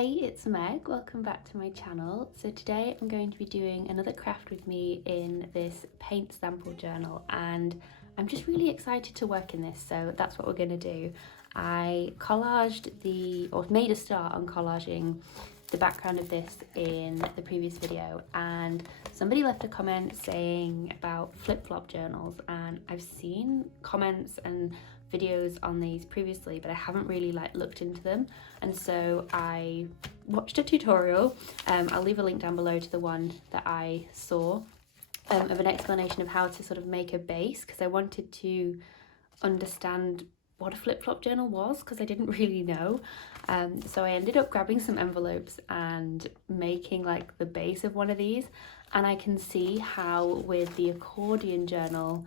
Hey, it's Meg, welcome back to my channel. So today I'm going to be doing another craft with me in this paint sample journal, and I'm just really excited to work in this, so that's what we're going to do. I made a start on collaging the background of this in the previous video, and somebody left a comment saying about flip-flop journals, and I've seen comments and videos on these previously, but I haven't really looked into them, and so I watched a tutorial. I'll leave a link down below to the one that I saw of an explanation of how to sort of make a base, because I wanted to understand what a flip-flop journal was, because I didn't really know. So I ended up grabbing some envelopes and making like the base of one of these, and I can see how with the accordion journal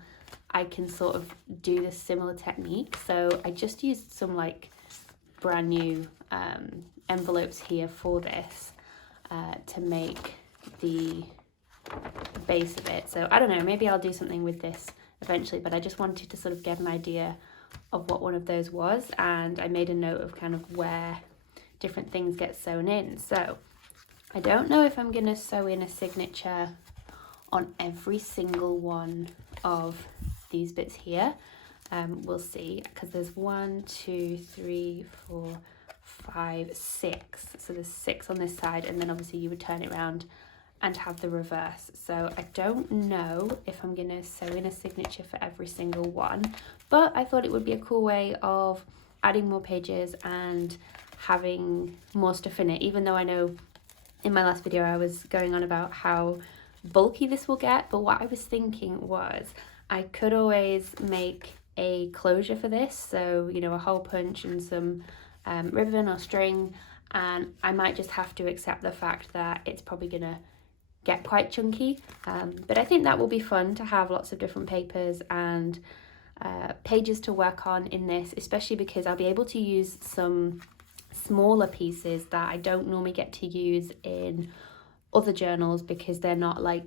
I can sort of do this similar technique. So I just used some like brand new envelopes here for this to make the base of it. So I don't know, maybe I'll do something with this eventually, but I just wanted to sort of get an idea of what one of those was, and I made a note of kind of where different things get sewn in. So I don't know if I'm gonna sew in a signature on every single one of these bits here. We'll see, because there's 1, 2, 3, 4, 5, 6. So there's 6 on this side, and then obviously you would turn it around and have the reverse. So I don't know if I'm gonna sew in a signature for every single one, but I thought it would be a cool way of adding more pages and having more stuff in it, even though I know in my last video I was going on about how bulky this will get. But what I was thinking was I could always make a closure for this, so you know, a hole punch and some ribbon or string, and I might just have to accept the fact that it's probably gonna get quite chunky, but I think that will be fun to have lots of different papers and pages to work on in this, especially because I'll be able to use some smaller pieces that I don't normally get to use in other journals because they're not like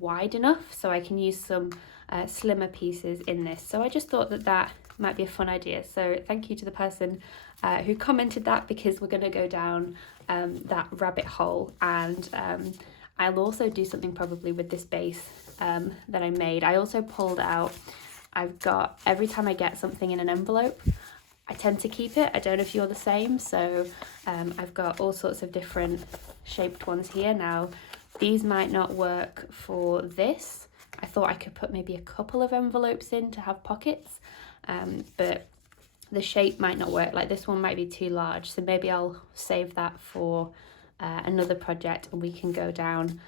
wide enough, so I can use some slimmer pieces in this. So I just thought that that might be a fun idea, so thank you to the person who commented that, because we're going to go down that rabbit hole, and I'll also do something probably with this base that I made. I also pulled out, I've got, every time I get something in an envelope I tend to keep it. I don't know if you're the same, so I've got all sorts of different shaped ones here. Now these might not work for this. I thought I could put maybe a couple of envelopes in to have pockets, but the shape might not work. Like this one might be too large, so maybe I'll save that for another project and we can go down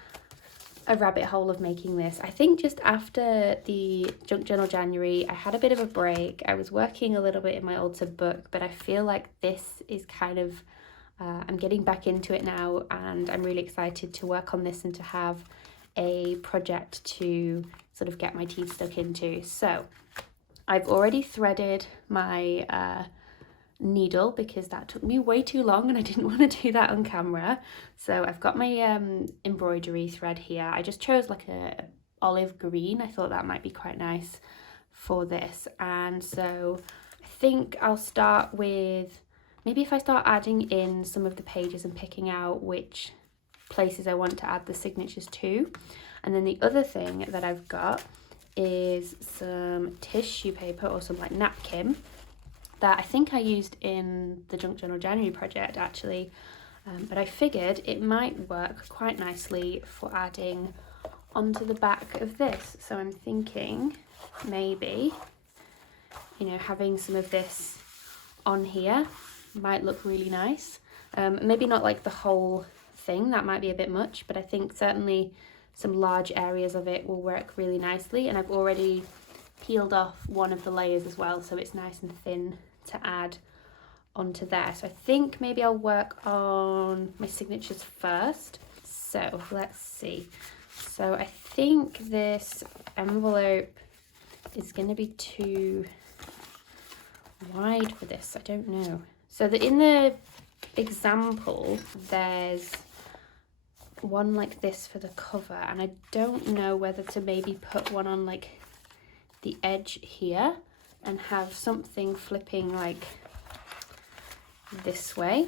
a rabbit hole of making this. I think just after the Junk Journal January I had a bit of a break. I was working a little bit in my altered book, but I feel like this is kind of I'm getting back into it now, and I'm really excited to work on this and to have a project to sort of get my teeth stuck into. So I've already threaded my needle because that took me way too long and I didn't want to do that on camera. So I've got my embroidery thread here. I just chose like a olive green. I thought that might be quite nice for this, and so I think I'll start with, maybe if I start adding in some of the pages and picking out which places I want to add the signatures to. And then the other thing that I've got is some tissue paper or some like napkin that I think I used in the Junk Journal January project actually, but I figured it might work quite nicely for adding onto the back of this. So I'm thinking maybe, you know, having some of this on here might look really nice. Maybe not like the whole thing, that might be a bit much, but I think certainly some large areas of it will work really nicely. And I've already peeled off one of the layers as well, so it's nice and thin to add onto there. So I think maybe I'll work on my signatures first. So let's see. So I think this envelope is going to be too wide for this. I don't know. So in the example there's one like this for the cover, and I don't know whether to maybe put one on like the edge here and have something flipping like this way,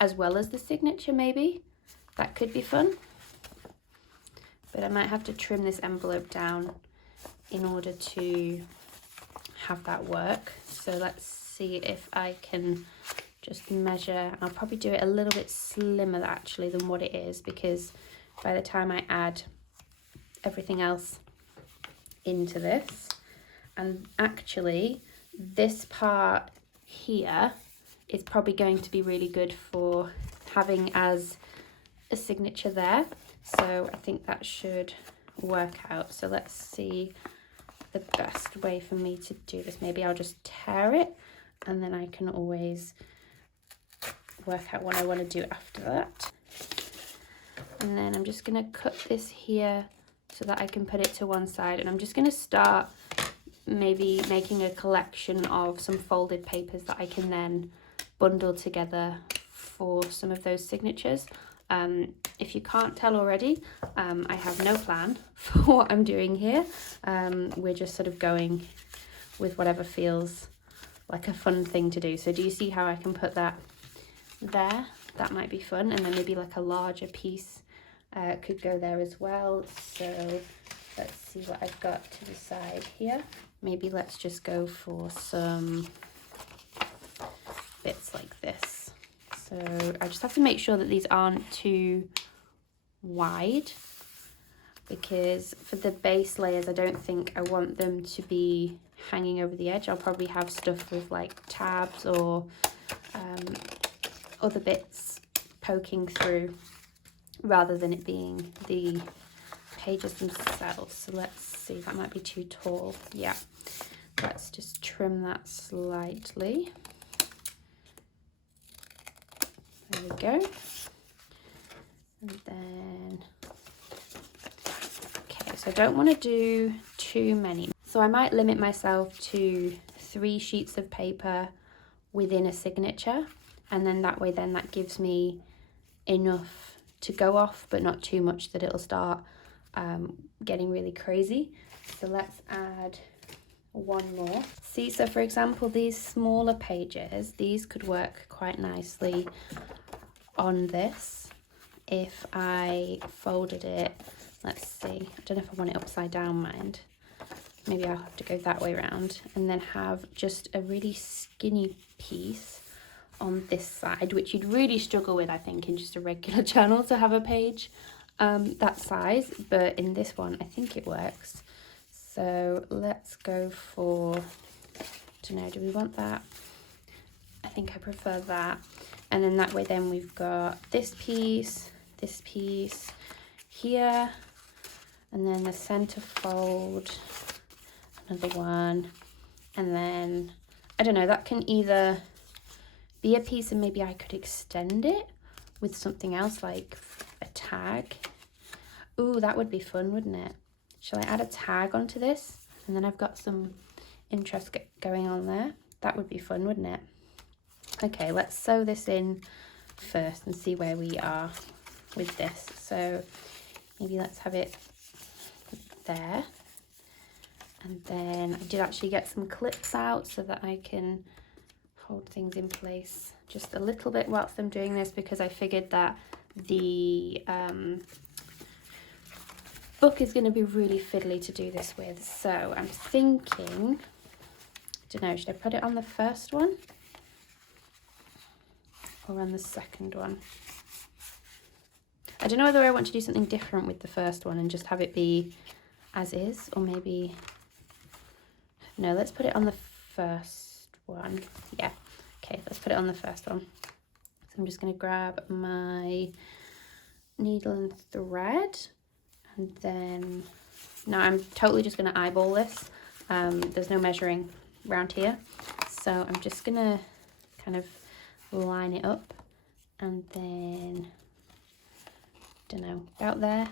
as well as the signature maybe. That could be fun. But I might have to trim this envelope down in order to have that work. So let's see if I can just measure. I'll probably do it a little bit slimmer actually than what it is, because by the time I add everything else into this, and actually this part here is probably going to be really good for having as a signature there. So I think that should work out. So let's see the best way for me to do this. Maybe I'll just tear it and then I can always work out what I want to do after that. And then I'm just going to cut this here so that I can put it to one side, and I'm just going to start maybe making a collection of some folded papers that I can then bundle together for some of those signatures. If you can't tell already, I have no plan for what I'm doing here. We're just sort of going with whatever feels like a fun thing to do. So do you see how I can put that there? That might be fun. And then maybe like a larger piece could go there as well. So let's see what I've got to the side here. Maybe let's just go for some bits like this. So I just have to make sure that these aren't too wide, because for the base layers I don't think I want them to be hanging over the edge. I'll probably have stuff with like tabs or other bits poking through rather than it being the pages themselves. So let's see, that might be too tall. Yeah, let's just trim that slightly. There we go. And then, okay, so I don't want to do too many. So I might limit myself to 3 sheets of paper within a signature. And then that way, then that gives me enough to go off, but not too much that it'll start getting really crazy. So let's add one more. See, so for example, these smaller pages, these could work quite nicely on this if I folded it. Let's see, I don't know if I want it upside down, mind. Maybe I'll have to go that way around, and then have just a really skinny piece on this side, which you'd really struggle with, I think, in just a regular journal to have a page that size, but in this one I think it works. So let's go for, I don't know, do we want that? I think I prefer that. And then that way then we've got this piece here, and then the center fold, another one, and then I don't know, that can either be a piece and maybe I could extend it with something else like a tag. Ooh, that would be fun, wouldn't it? Shall I add a tag onto this? And then I've got some interest going on there. That would be fun, wouldn't it? Okay, let's sew this in first and see where we are with this. So maybe let's have it there. And then I did actually get some clips out so that I can hold things in place just a little bit whilst I'm doing this, because I figured that the book is going to be really fiddly to do this with. So I'm thinking, I don't know, should I put it on the first one or on the second one? I don't know whether I want to do something different with the first one and just have it be as is, or maybe, no, let's put it on the first one. Yeah, okay, let's put it on the first one. So I'm just going to grab my needle and thread, and then now I'm totally just going to eyeball this. There's no measuring around here, so I'm just going to kind of line it up, and then, don't know, about there.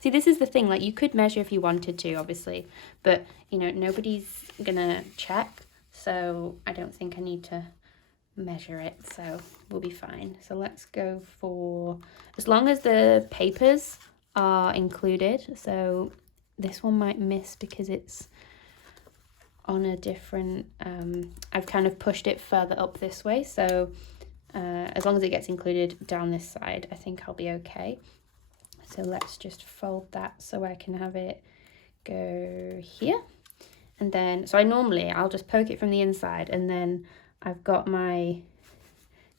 See, this is the thing, like, you could measure if you wanted to, obviously, but you know, nobody's gonna check, so I don't think I need to measure it, so we'll be fine. So let's go for, as long as the papers are included, so this one might miss because it's on a different, I've kind of pushed it further up this way, so As long as it gets included down this side, I think I'll be okay. So let's just fold that so I can have it go here. And then, so I'll just poke it from the inside, and then I've got my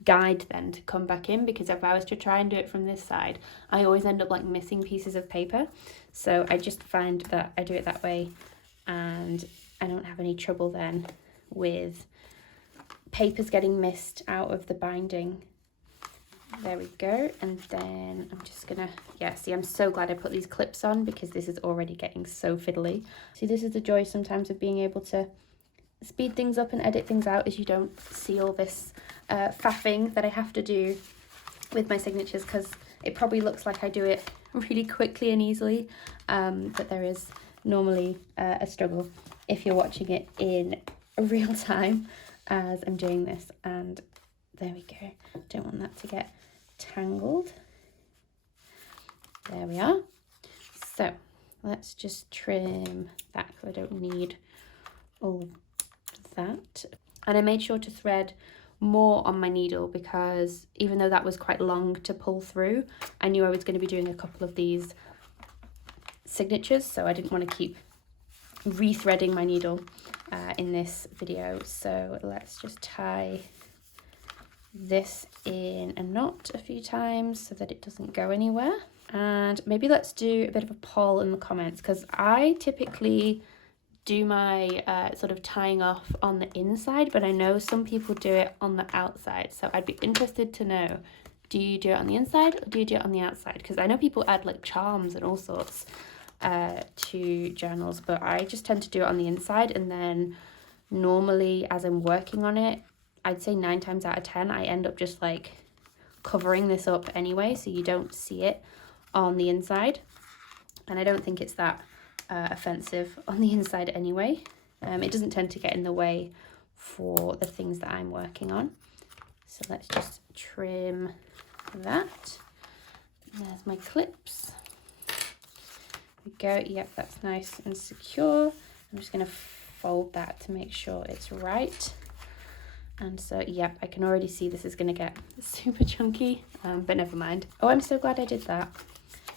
guide then to come back in, because if I was to try and do it from this side, I always end up like missing pieces of paper. So I just find that I do it that way, and I don't have any trouble then with papers getting missed out of the binding. There we go. And then I'm just gonna, see, I'm so glad I put these clips on, because this is already getting so fiddly. See, this is the joy sometimes of being able to speed things up and edit things out, is you don't see all this faffing that I have to do with my signatures, because it probably looks like I do it really quickly and easily, but there is normally a struggle if you're watching it in real time as I'm doing this. And there we go. Don't want that to get tangled. There we are. So let's just trim that, because I don't need all that. And I made sure to thread more on my needle, because even though that was quite long to pull through, I knew I was going to be doing a couple of these signatures, so I didn't want to keep rethreading my needle in this video. So let's just tie this in a knot a few times so that it doesn't go anywhere. And maybe let's do a bit of a poll in the comments, because I typically do my sort of tying off on the inside, but I know some people do it on the outside. So I'd be interested to know, do you do it on the inside or do you do it on the outside? Because I know people add like charms and all sorts to journals, but I just tend to do it on the inside. And then normally as I'm working on it, I'd say 9 times out of 10, I end up just like covering this up anyway, so you don't see it on the inside. And I don't think it's that offensive on the inside anyway. It doesn't tend to get in the way for the things that I'm working on. So let's just trim that. There's my clips. There we go. Yep, that's nice and secure. I'm just going to fold that to make sure it's right. And so, yep, I can already see this is going to get super chunky, but never mind. Oh, I'm so glad I did that.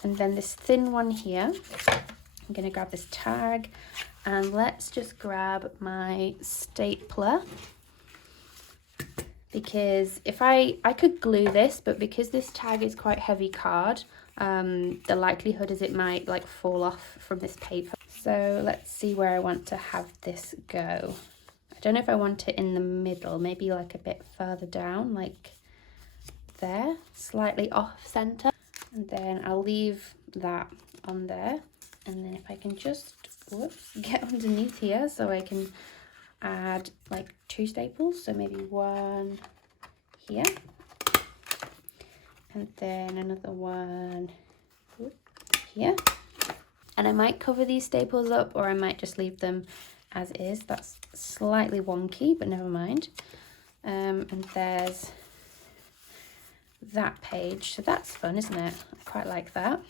And then this thin one here, I'm going to grab this tag, and let's just grab my stapler, because if I could glue this, but because this tag is quite heavy card, the likelihood is it might like fall off from this paper. So let's see where I want to have this go. I don't know if I want it in the middle, maybe like a bit further down, like there, slightly off center. And then I'll leave that on there. And then if I can just, get underneath here so I can add like 2 staples. So maybe 1 here. And then another one here. And I might cover these staples up, or I might just leave them as is. That's slightly wonky, but never mind. And there's that page. So that's fun, isn't it? I quite like that.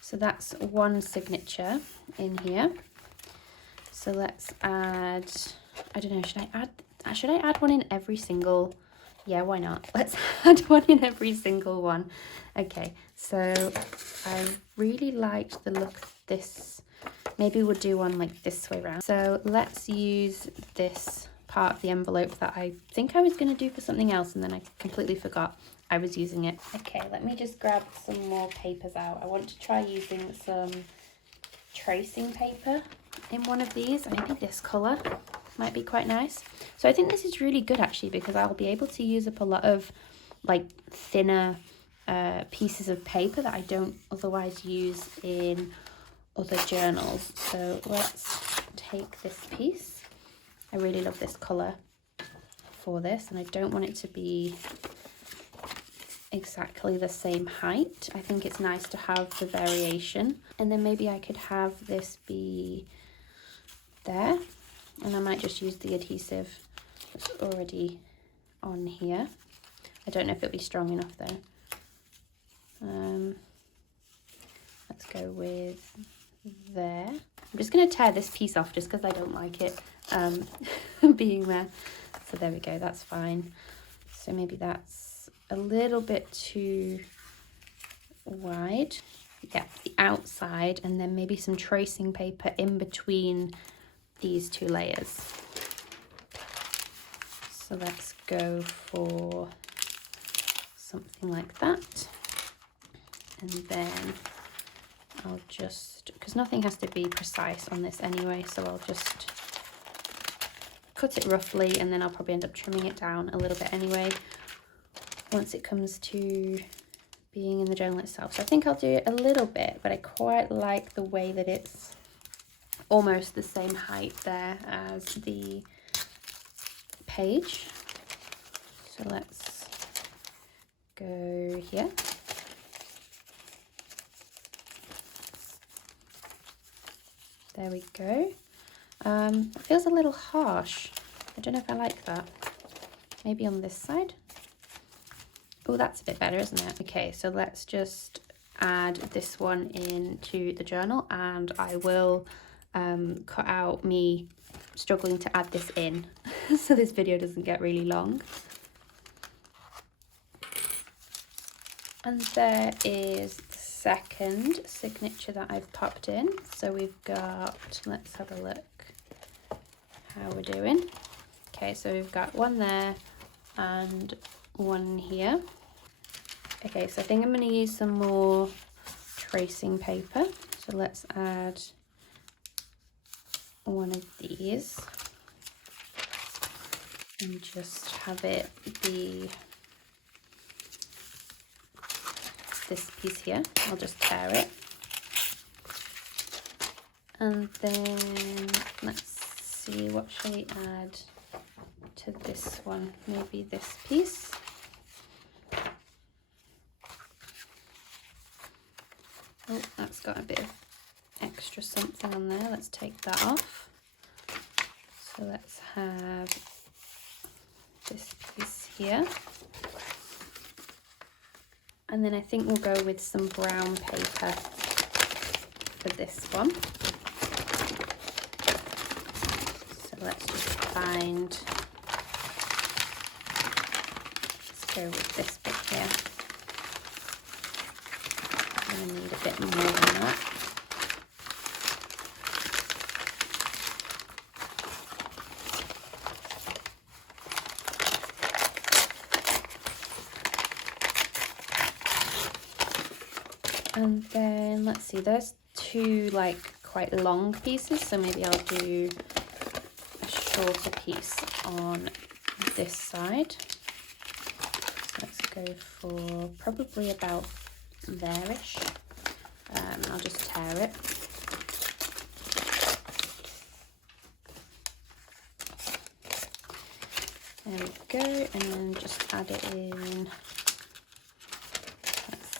So that's 1 signature in here. So let's add, I don't know, should I add one in every single? Yeah, why not? Let's add one in every single one. Okay, so I really liked the look of this. Maybe we'll do one like this way around. So let's use this part of the envelope that I think I was going to do for something else, and then I completely forgot I was using it. Okay, let me just grab some more papers out. I want to try using some tracing paper in one of these. Maybe this colour might be quite nice. So I think this is really good actually, because I'll be able to use up a lot of like thinner pieces of paper that I don't otherwise use in other journals. So let's take this piece. I really love this colour for this, and I don't want it to be exactly the same height. I think it's nice to have the variation. And then maybe I could have this be there, and I might just use the adhesive that's already on here. I don't know if it'll be strong enough though. Let's go with there. I'm just going to tear this piece off just because I don't like it being there. So there we go, that's fine. So maybe that's a little bit too wide. Yeah, the outside, and then maybe some tracing paper in between these two layers. So let's go for something like that. And then I'll just, because nothing has to be precise on this anyway, so I'll just cut it roughly, and then I'll probably end up trimming it down a little bit anyway once it comes to being in the journal itself. So I think I'll do it a little bit, but I quite like the way that it's almost the same height there as the page. So let's go here. There we go. It feels a little harsh. I don't know if I like that. Maybe on this side. Oh, that's a bit better, isn't it? Okay, so let's just add this one into the journal, and I will cut out me struggling to add this in so this video doesn't get really long. And there is the second signature that I've popped in. So we've got, let's have a look how we're doing. Okay, so we've got one there and one here. Okay, so I think I'm going to use some more tracing paper. So let's add one of these and just have it be this piece here. I'll just tear it. And then let's see, what shall we add to this one? Maybe this piece. Oh, that's got a bit of extra something on there. Let's take that off. So let's have this piece here. And then I think we'll go with some brown paper for this one. So let's just find, let's go with this bit here. I'm going to need a bit more than that. And then let's see, there's two like quite long pieces, so maybe I'll do a shorter piece on this side. Let's go for probably about there-ish. I'll just tear it. There we go, and then just add it in.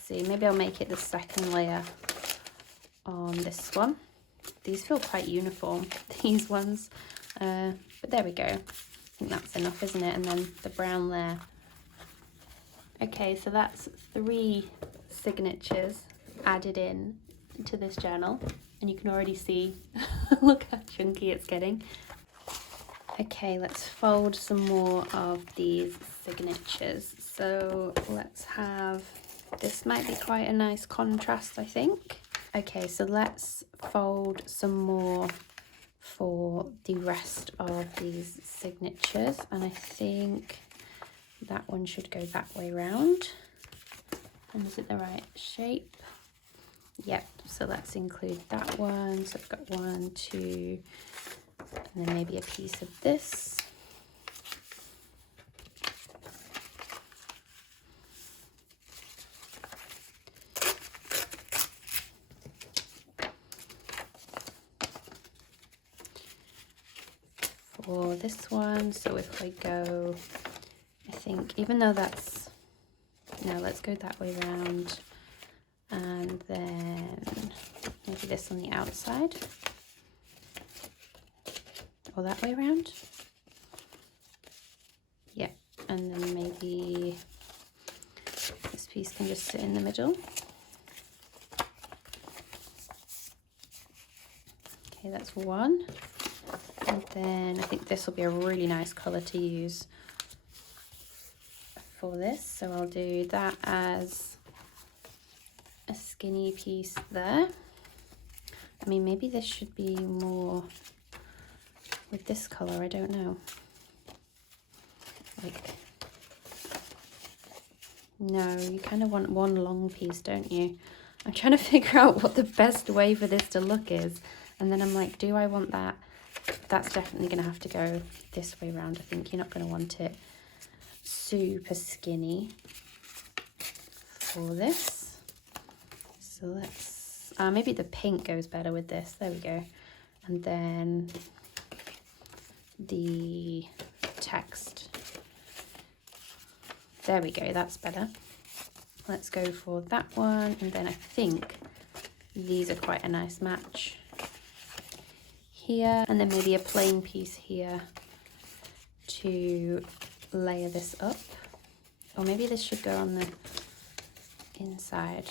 See, maybe I'll make it the second layer on this one. These feel quite uniform, these ones, but there we go. I think that's enough, isn't it? And then the brown there. Okay, so that's 3 signatures added in to this journal, and you can already see, look how chunky it's getting. Okay, let's fold some more of these signatures. So let's have, this might be quite a nice contrast, I think. Okay, so let's fold some more for the rest of these signatures, and I think that one should go that way round. And is it the right shape? Yep, so let's include that one. So I've got 1, 2, and then maybe a piece of this. For this one, so if I go, I think, even though that's, no, let's go that way round, and then maybe this on the outside, or that way around. Yeah, and then maybe this piece can just sit in the middle. Okay, that's one. And then I think this will be a really nice colour to use for this, so I'll do that as a skinny piece there. I mean, maybe this should be more with this colour, I don't know. Like, no, you kind of want one long piece, don't you? I'm trying to figure out what the best way for this to look is, and then I'm like, do I want that? That's definitely going to have to go this way around. I think you're not going to want it super skinny for this. So let's, maybe the pink goes better with this. There we go. And then the text. There we go, that's better. Let's go for that one. And then I think these are quite a nice match here. And then maybe a plain piece here to layer this up. Or maybe this should go on the inside.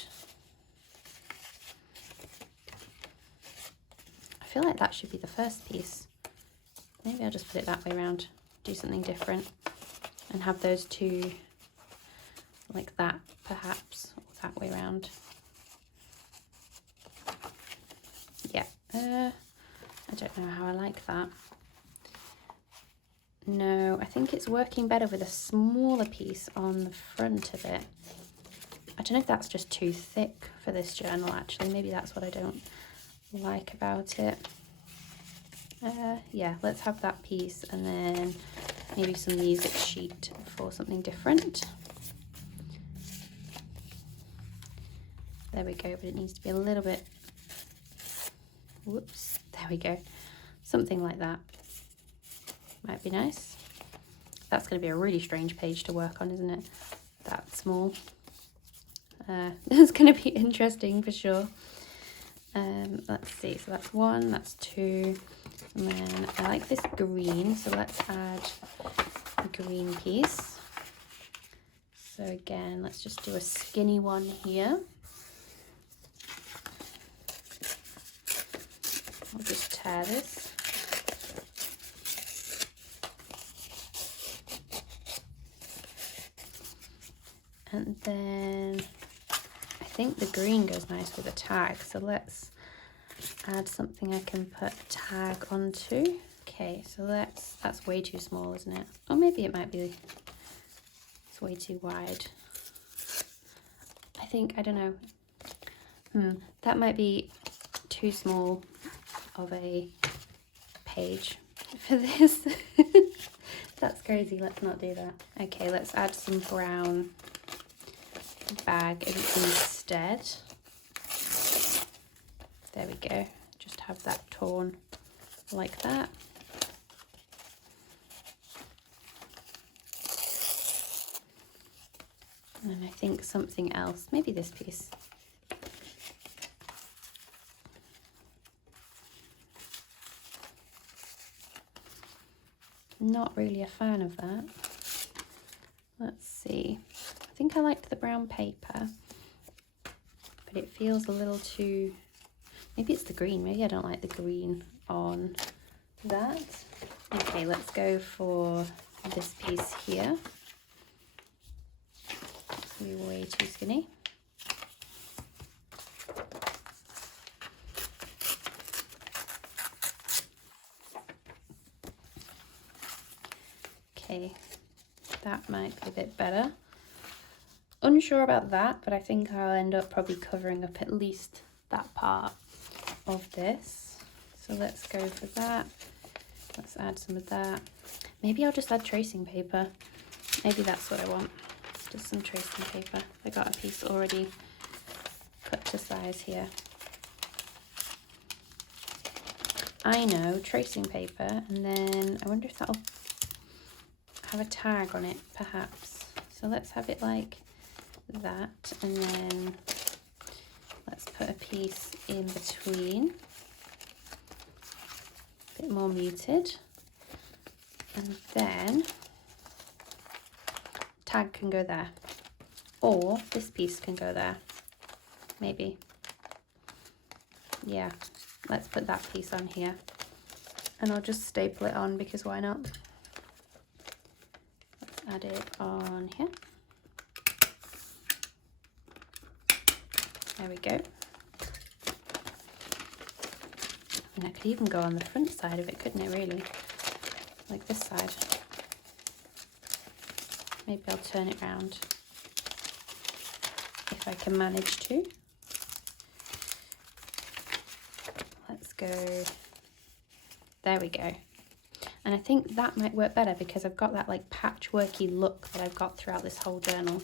I feel like that should be the first piece. Maybe I'll just put it that way around, do something different, and have those two like that, perhaps, or that way around. Yeah, I don't know how I like that. No, I think it's working better with a smaller piece on the front of it. I don't know if that's just too thick for this journal, actually. Maybe that's what I don't like about it. Yeah, let's have that piece, and then maybe some music sheet for something different. There we go, but it needs to be a little bit, whoops, there we go. Something like that might be nice. That's going to be a really strange page to work on, isn't it? That small. This is going to be interesting for sure. Let's see, so that's one, that's two, and then I like this green, so let's add a green piece. So again, let's just do a skinny one here. I'll just tear this. And then I think the green goes nice with a tag, so let's add something I can put a tag onto. Okay, so that's way too small, isn't it? Or maybe it might be, it's way too wide. I think, I don't know. That might be too small of a page for this. That's crazy, let's not do that. Okay, let's add some brown bag instead. There we go, just have that torn like that. And I think something else, maybe this piece. Not really a fan of that. Let's see. I think I liked the brown paper, but it feels a little too, maybe it's the green. Maybe I don't like the green on that. Okay, let's go for this piece here. It's gonna be way too skinny. Okay, that might be a bit better. Unsure about that, but I think I'll end up probably covering up at least that part of this. So let's go for that. Let's add some of that. Maybe I'll just add tracing paper. Maybe that's what I want. Just some tracing paper. I got a piece already cut to size here. I know, tracing paper, and then I wonder if that'll have a tag on it, perhaps. So let's have it like that, and then let's put a piece in between, a bit more muted, and then tag can go there, or this piece can go there, maybe. Yeah, let's put that piece on here, and I'll just staple it on because why not? Let's add it on here. There we go. And that could even go on the front side of it, couldn't it, really? Like this side. Maybe I'll turn it round if I can manage to. Let's go. There we go. And I think that might work better because I've got that like patchworky look that I've got throughout this whole journal.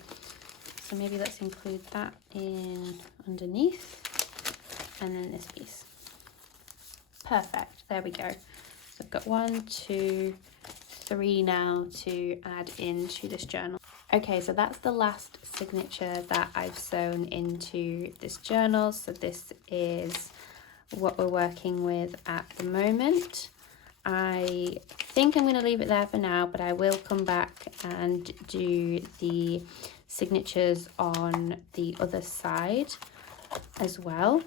So maybe let's include that in underneath and then this piece. Perfect, there we go. So I've got 1, 2, 3 now to add into this journal. Okay, so that's the last signature that I've sewn into this journal. So this is what we're working with at the moment. I think I'm going to leave it there for now, but I will come back and do the signatures on the other side as well.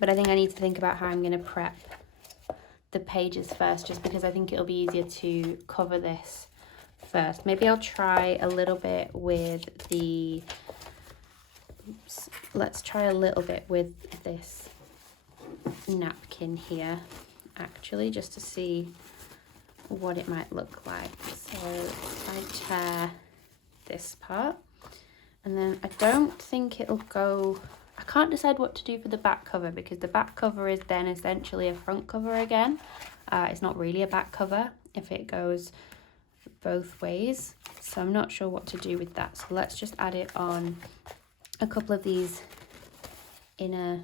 But I think I need to think about how I'm going to prep the pages first, just because I think it'll be easier to cover this first. Maybe I'll try a little bit with the, let's try a little bit with this napkin here, actually, just to see what it might look like. So I tear this part, and then I don't think it'll go, I can't decide what to do for the back cover, because the back cover is then essentially a front cover again. It's not really a back cover if it goes both ways, so I'm not sure what to do with that. So let's just add it on a couple of these inner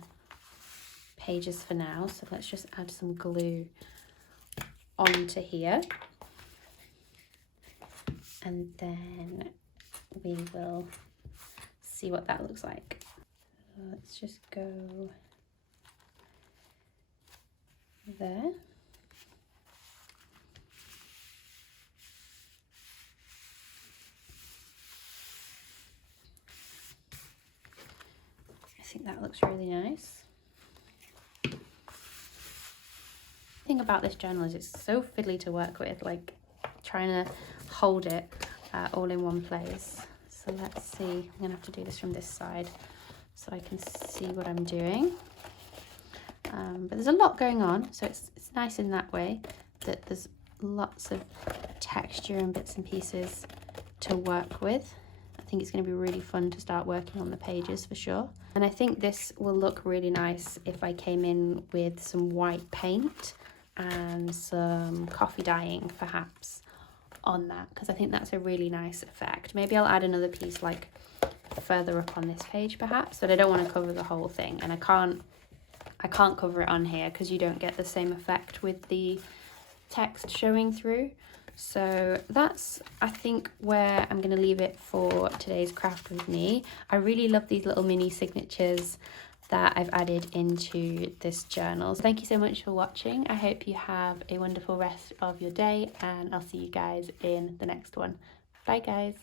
pages for now. So let's just add some glue onto here, and then we will see what that looks like. So let's just go there. I think that looks really nice. The thing about this journal is it's so fiddly to work with, like trying to hold it all in one place. So let's see, I'm gonna have to do this from this side so I can see what I'm doing. But there's a lot going on, so it's nice in that way that there's lots of texture and bits and pieces to work with. I think it's going to be really fun to start working on the pages for sure. And I think this will look really nice if I came in with some white paint and some coffee dyeing perhaps on that, because I think that's a really nice effect. Maybe I'll add another piece like further up on this page perhaps, but I don't want to cover the whole thing, and I can't cover it on here because you don't get the same effect with the text showing through. So that's, I think, where I'm going to leave it for today's craft with me. I really love these little mini signatures that I've added into this journal. So thank you so much for watching. I hope you have a wonderful rest of your day, and I'll see you guys in the next one. Bye guys.